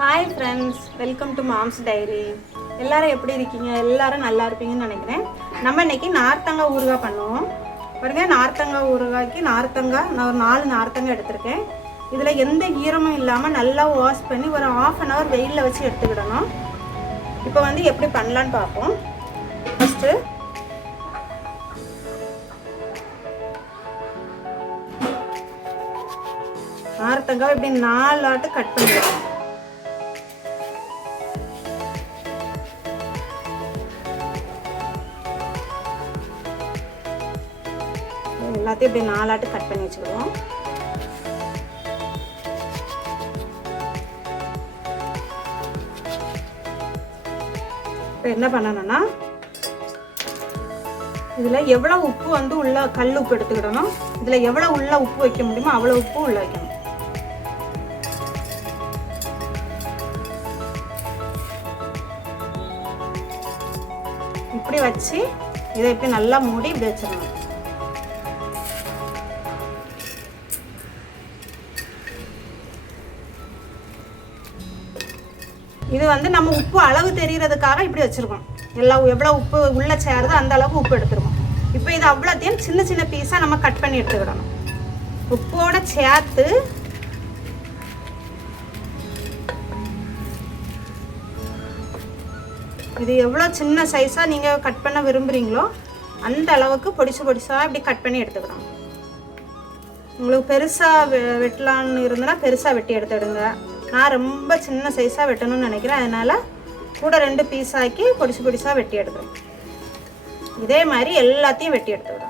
Hi friends, welcome to moms diary. எல்லாரும் எப்படி இருக்கீங்க? எல்லாரும் நல்லா இருப்பீங்கன்னு நினைக்கிறேன். நம்ம இன்னைக்கு நார்த்தங்காய் ஊறுகாய் பண்ணுவோம். பாருங்க, நார்த்தங்காய் ஊறுகாய்க்கு நார்த்தங்காய் நான் ஒரு 4 நார்த்தங்காய் எடுத்திருக்கேன். இதில் எந்த ஈரமும் இல்லாமல் நல்லா வாஷ் பண்ணி ஒரு 1/2 hour வெயிலில் வச்சு எடுத்துக்கிடணும். இப்போ எப்படி பண்ணலான்னு பார்ப்போம். ஃபஸ்ட்டு நார்த்தங்காய் இப்படி 4 ஆட்டு கட் பண்ணிடணும். எல்லாத்தையும் இப்படி 4 ஆட்டு கட் பண்ணி வச்சுக்கிடுவோம். இப்போ என்ன பண்ணணும்னா, இதில் எவ்வளோ உப்பு உள்ள கல் உப்பு எடுத்துக்கிடணும். இதில் எவ்வளோ உள்ள உப்பு வைக்க முடியுமோ அவ்வளோ உப்பு உள்ள வைக்கணும். இப்படி வச்சு இதை இப்படி நல்லா மூடி இப்படி வச்சிடணும். இது நம்ம உப்பு அளவு தெரியறதுக்காக இப்படி வச்சிருக்கோம். எவ்வளோ உப்பு உள்ள சேருதோ அந்த அளவுக்கு உப்பு எடுத்துருவோம். இப்போ இது அவ்வளோத்தையும் சின்ன சின்ன பீஸாக நம்ம கட் பண்ணி எடுத்துக்கிடணும். உப்போட சேர்த்து இது எவ்வளோ சின்ன சைஸாக நீங்கள் கட் பண்ண விரும்புகிறீங்களோ அந்த அளவுக்கு பொடிசு பொடிசாக இப்படி கட் பண்ணி எடுத்துக்கிறோம். உங்களுக்கு பெருசாக வெட்டலான்னு இருந்ததுன்னா பெருசாக வெட்டி எடுத்துடுங்க. நான் ரொம்ப சின்ன சைஸாக வெட்டணும்னு நினைக்கிறேன். அதனால் கூட 2 பீஸ் ஆக்கி பொடிசு பொடிசாக வெட்டி எடுக்கிறேன். இதே மாதிரி எல்லாத்தையும் வெட்டி எடுத்துக்கிறோம்.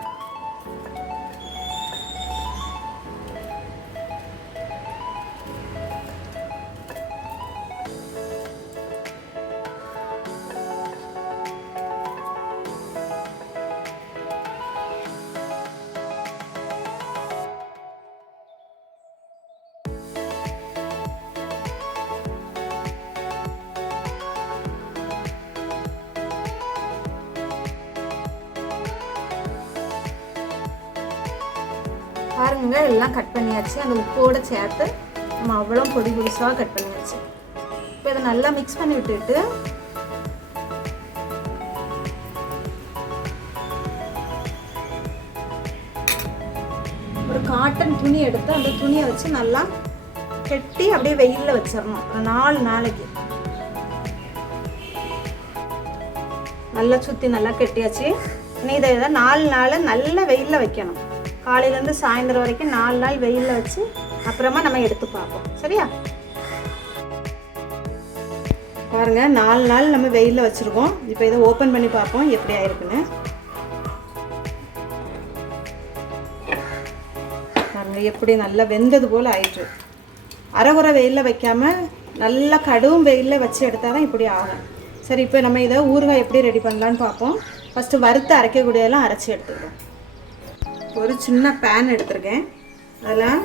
பாருங்க, எல்லாம் கட் பண்ணியாச்சு. அந்த உப்போட சேர்த்து நம்ம அவ்வளோ பொடி பொடிசாக கட் பண்ணியாச்சு. இப்போ இதை நல்லா மிக்ஸ் பண்ணி விட்டுட்டு ஒரு காட்டன் துணி எடுத்து அந்த துணியை வச்சு நல்லா கெட்டி அப்படியே வெயிலில் வச்சிடணும். ஒரு 4 நாளைக்கு நல்லா சுற்றி நல்லா கெட்டியாச்சு. இனி இதை 4 நாள் நல்ல வெயிலில் வைக்கணும். காலையிலேருந்து சாயந்தரம் வரைக்கும் 4 நாள் வெயிலில் வச்சு அப்புறமா நம்ம எடுத்து பார்ப்போம். சரியா? பாருங்க, 4 நாள் நம்ம வெயிலில் வச்சுருக்கோம். இப்போ இதை ஓப்பன் பண்ணி பார்ப்போம் எப்படி ஆயிருக்குன்னு. பாருங்க, எப்படி நல்லா வெந்தது போல் ஆயிட்டு. அரைகுறை வெயிலில் வைக்காமல் நல்லா கடும் வெயிலில் வச்சு எடுத்தால் தான் இப்படி ஆகும். சரி, இப்போ நம்ம இதை ஊறுகாய் எப்படி ரெடி பண்ணலான்னு பார்ப்போம். ஃபஸ்ட்டு வறுத்து அரைக்கக்கூடியதெல்லாம் அரைச்சி எடுத்துக்கிறோம். ஒரு சின்ன பேன் எடுத்துருக்கேன். அதில்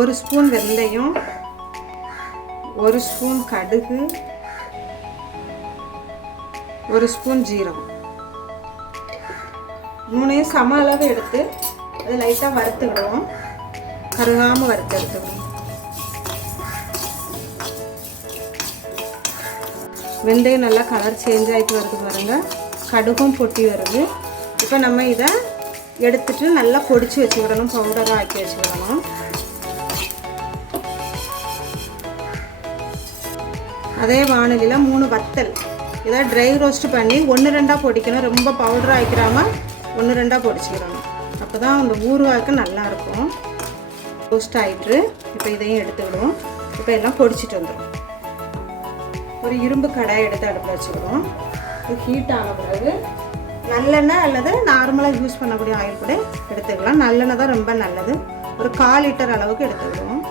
1 ஸ்பூன் வெந்தயம், 1 ஸ்பூன் கடுகு, 1 ஸ்பூன் ஜீரகம், 3 சம அளவு எடுத்து அதை லைட்டாக வறுத்துக்கிடுவோம். கருகாமல் வறுத்து எடுத்துக்கணும். வெந்தயம் நல்லா கலர் சேஞ்ச் ஆகிட்டு வருது பாருங்கள். கடுகும் பொட்டி வருது. இப்போ நம்ம இதை எடுத்துட்டு நல்லா பொடிச்சு வச்சுக்கிடணும். பவுடராக ஆக்கி வச்சுக்கிடணும். அதே வானலியில் 3 வத்தல் இதை ட்ரை ரோஸ்ட் பண்ணி 1-2 பொடிக்கணும். ரொம்ப பவுடராக ஆக்கிடாமல் 1-2 பொடிச்சிக்கிடணும். அப்போ தான் அந்த ஊறுகாய்க்கு நல்லாயிருக்கும். ரோஸ்ட் ஆகிட்டு இப்போ இதையும் எடுத்துக்கிடுவோம். இப்போ எல்லாம் பொடிச்சிட்டு வந்துடும். ஒரு இரும்பு கடாய் எடுத்து அடுப்பில் வச்சுக்கிடுவோம். ஹீட் ஆன பிறகு நல்லெண்ணெய் அல்லது நார்மலாக யூஸ் பண்ணக்கூடிய ஆயில் கூட எடுத்துக்கலாம். நல்லெண்ணெய் தான் ரொம்ப நல்லது. ஒரு 1/4 லிட்டர் அளவுக்கு எடுத்துக்கிடுவோம்.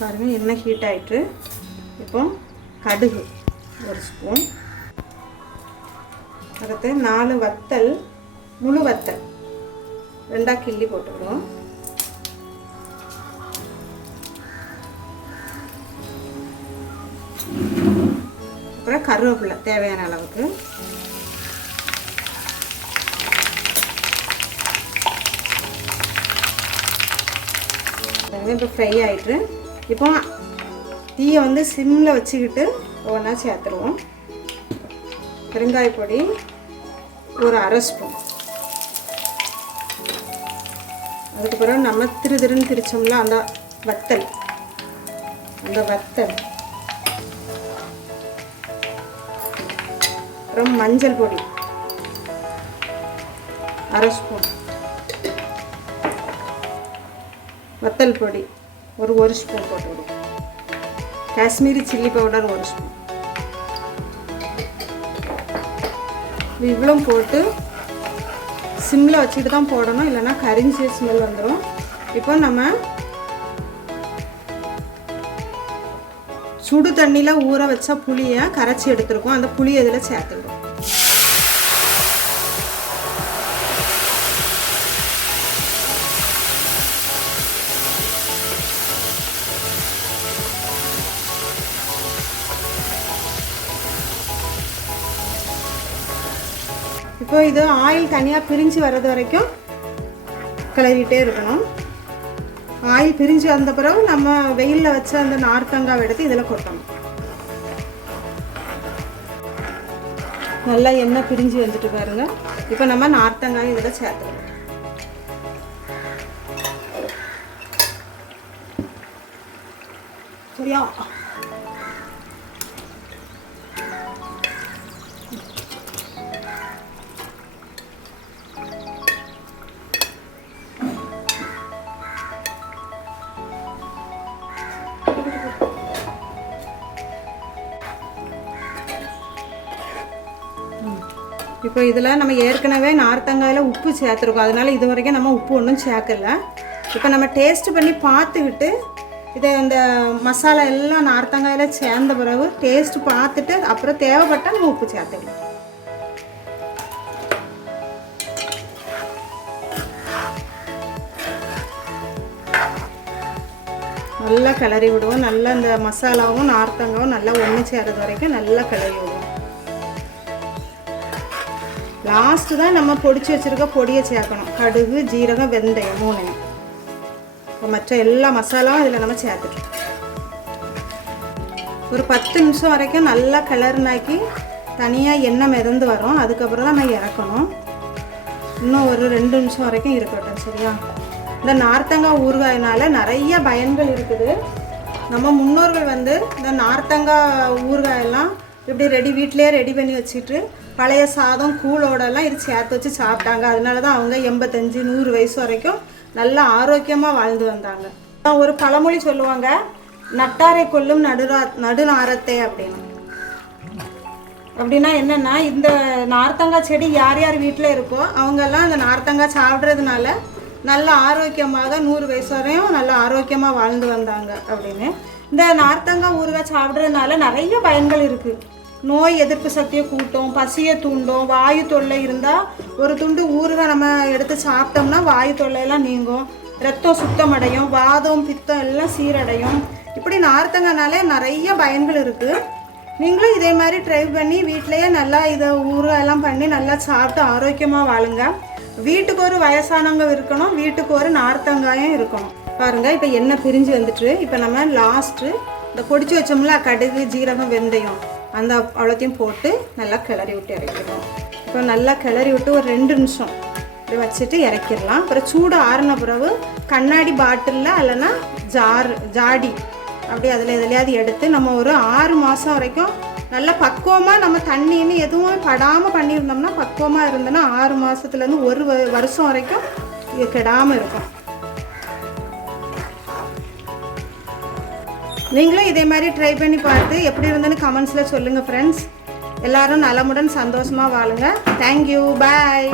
பாருங்க, எண்ணெய் ஹீட் ஆகிட்டு இப்போ கடுகு 1 ஸ்பூன், அடுத்து 4 வத்தல், முழு வத்தல் 2 கிள்ளி போட்டுக்கிடுவோம். அப்புறம் கருவேப்பிலை தேவையான அளவுக்கு, பாருங்கள் இப்போ ஃப்ரை ஆகிட்டு. இப்போ தீயை வந்து சிம்மில் வச்சுக்கிட்டு ஒவ்வொன்றா சேர்த்துருவோம். பெருங்காய பொடி ஒரு அரை ஸ்பூன். அதுக்கு பிறகு நம்ம திருன்னு திரிச்சோம்ல அந்த வத்தல், அப்புறம் மஞ்சள் பொடி அரை ஸ்பூன், வத்தல் பொடி ஒரு ஸ்பூன் போட்டுவிடும், காஷ்மீரி சில்லி பவுடர் 1 ஸ்பூன். இவ்வளோ போட்டு சிம்மில் வச்சுட்டு தான் போடணும், இல்லைன்னா கரிஞ்சி ஸ்மெல் வந்துடும். இப்போ நம்ம சுடு தண்ணியில் ஊற வச்ச புளியை கரைச்சி எடுத்துருக்கோம். அந்த புளியை இதில் சேர்த்துடுவோம். இப்போ இது ஆயில் தனியாக பிரிஞ்சு வர்றது வரைக்கும் கிளறிட்டே இருக்கணும். ஆயில் பிரிஞ்சு வந்த பிறகு நம்ம வெயிலில் வச்ச அந்த நார்த்தங்காவை எடுத்து இதில் கொட்டணும். நல்லா எண்ணெய் பிரிஞ்சு வந்துட்டு பாருங்க. இப்போ நம்ம நார்த்தங்காய் இதில் சேர்த்துக்கணும். சரியா? இப்போ இதில் நம்ம ஏற்கனவே நார்த்தங்காயில் உப்பு சேர்த்துருக்கோம், அதனால் இது வரைக்கும் நம்ம உப்பு ஒன்றும் சேர்க்கலை. இப்போ நம்ம டேஸ்ட் பண்ணி பார்த்துக்கிட்டு இதை இந்த மசாலா எல்லாம் நார்த்தங்காயில் சேர்ந்த பிறகு டேஸ்ட் பார்த்துட்டு அப்புறம் தேவைப்பட்டால் நம்ம உப்பு சேர்த்துக்கலாம். நல்லா கிளறி விடுவோம். நல்லா இந்த மசாலாவும் நார்த்தங்காவும் நல்லா ஒன்று சேர்றது வரைக்கும் நல்லா கிளறி விடுவோம். லாஸ்ட்டு தான் நம்ம பொடிச்சு வச்சுருக்க பொடியை சேர்க்கணும். கடுகு, ஜீரகம், வெந்தயம் 3. இப்போ மற்ற எல்லா மசாலாவும் இதில் நம்ம சேர்த்துட்டோம். ஒரு 10 நிமிஷம் வரைக்கும் நல்லா கிளறுனாக்கி தனியாக எண்ணெய் மிதந்து வரும். அதுக்கப்புறம் தான் நம்ம இறக்கணும். இன்னும் ஒரு 2 நிமிஷம் வரைக்கும் இருக்கட்டும். சரியா? இந்த நார்த்தங்காய் ஊறுகாயினால நிறைய பயன்கள் இருக்குது. நம்ம முன்னோர்கள் வந்து இந்த நார்த்தங்காய் ஊறுகாயெல்லாம் இப்படி வீட்டிலே ரெடி பண்ணி வச்சுட்டு பழைய சாதம் கூழோடெல்லாம் இது சேர்த்து வச்சு சாப்பிட்டாங்க. அதனால தான் அவங்க 85-100 வயசு வரைக்கும் நல்லா ஆரோக்கியமாக வாழ்ந்து வந்தாங்க. ஒரு பழமொழி சொல்லுவாங்க, நட்டாரை கொல்லும் நடுநாரத்தை அப்படின்னு. அப்படின்னா என்னென்னா, இந்த நார்த்தங்காய் செடி யார் யார் வீட்டில் இருக்கோ அவங்கெல்லாம் அந்த நார்த்தங்காய் சாப்பிட்றதுனால நல்ல ஆரோக்கியமாக 100 வயசு வரையும் நல்ல ஆரோக்கியமாக வாழ்ந்து வந்தாங்க அப்படின்னு. இந்த நார்த்தங்காய் ஊறுகாய் சாப்பிட்றதுனால நிறைய பயன்கள் இருக்குது. நோய் எதிர்ப்பு சக்தியை கூட்டும், பசியை தூண்டும், வாயு தொல்லை இருந்தால் ஒரு துண்டு ஊறுகாய் நம்ம எடுத்து சாப்பிட்டோம்னா வாயு தொல்லையெல்லாம் நீங்கும், ரத்தம் சுத்தமடையும், வாதம் பித்தம் எல்லாம் சீரடையும். இப்படி நார்த்தங்காய்னாலே நிறைய பயன்கள் இருக்குது. நீங்களும் இதே மாதிரி ட்ரை பண்ணி வீட்டிலையே நல்லா இதை ஊறுகாயெல்லாம் பண்ணி நல்லா சாப்பிட்டு ஆரோக்கியமாக வாழுங்க. வீட்டுக்கு ஒரு வயசானவங்க இருக்கணும், வீட்டுக்கு ஒரு நார்த்தங்காயும் இருக்கணும். பாருங்கள், இப்போ எண்ணெய் பிரிஞ்சு வந்துட்டு இப்போ நம்ம லாஸ்ட்டு இந்த பொடிச்சு வச்சோம்ல கடுகு, ஜீரகம், வெந்தயம் அந்த அவ்வளோத்தையும் போட்டு நல்லா கிளறி விட்டு இறக்கிடுவோம். இப்போ நல்லா கிளறி விட்டு ஒரு 2 நிமிஷம் இப்படி வச்சுட்டு இறக்கிடலாம். அப்புறம் சூடு ஆறின பிறகு கண்ணாடி பாட்டிலில் இல்லைன்னா ஜாடி அப்படி அதில் எதுலையாவது எடுத்து நம்ம ஒரு 6 மாதம் வரைக்கும் நல்லா பக்குவமாக நம்ம தண்ணின்னு எதுவும் படாமல் பண்ணியிருந்தோம்னா பக்குவமாக இருந்தோன்னா 6 மாதத்துலேருந்து 1 வருஷம் வரைக்கும் இது கெடாமல் இருக்கும். நீங்களும் இதே மாதிரி ட்ரை பண்ணி பார்த்து எப்படி இருந்ததுன்னு கமெண்ட்ஸில் சொல்லுங்கள் ஃப்ரெண்ட்ஸ். எல்லோரும் நலமுடன் சந்தோஷமாக வாழுங்க. தேங்க்யூ, பாய்.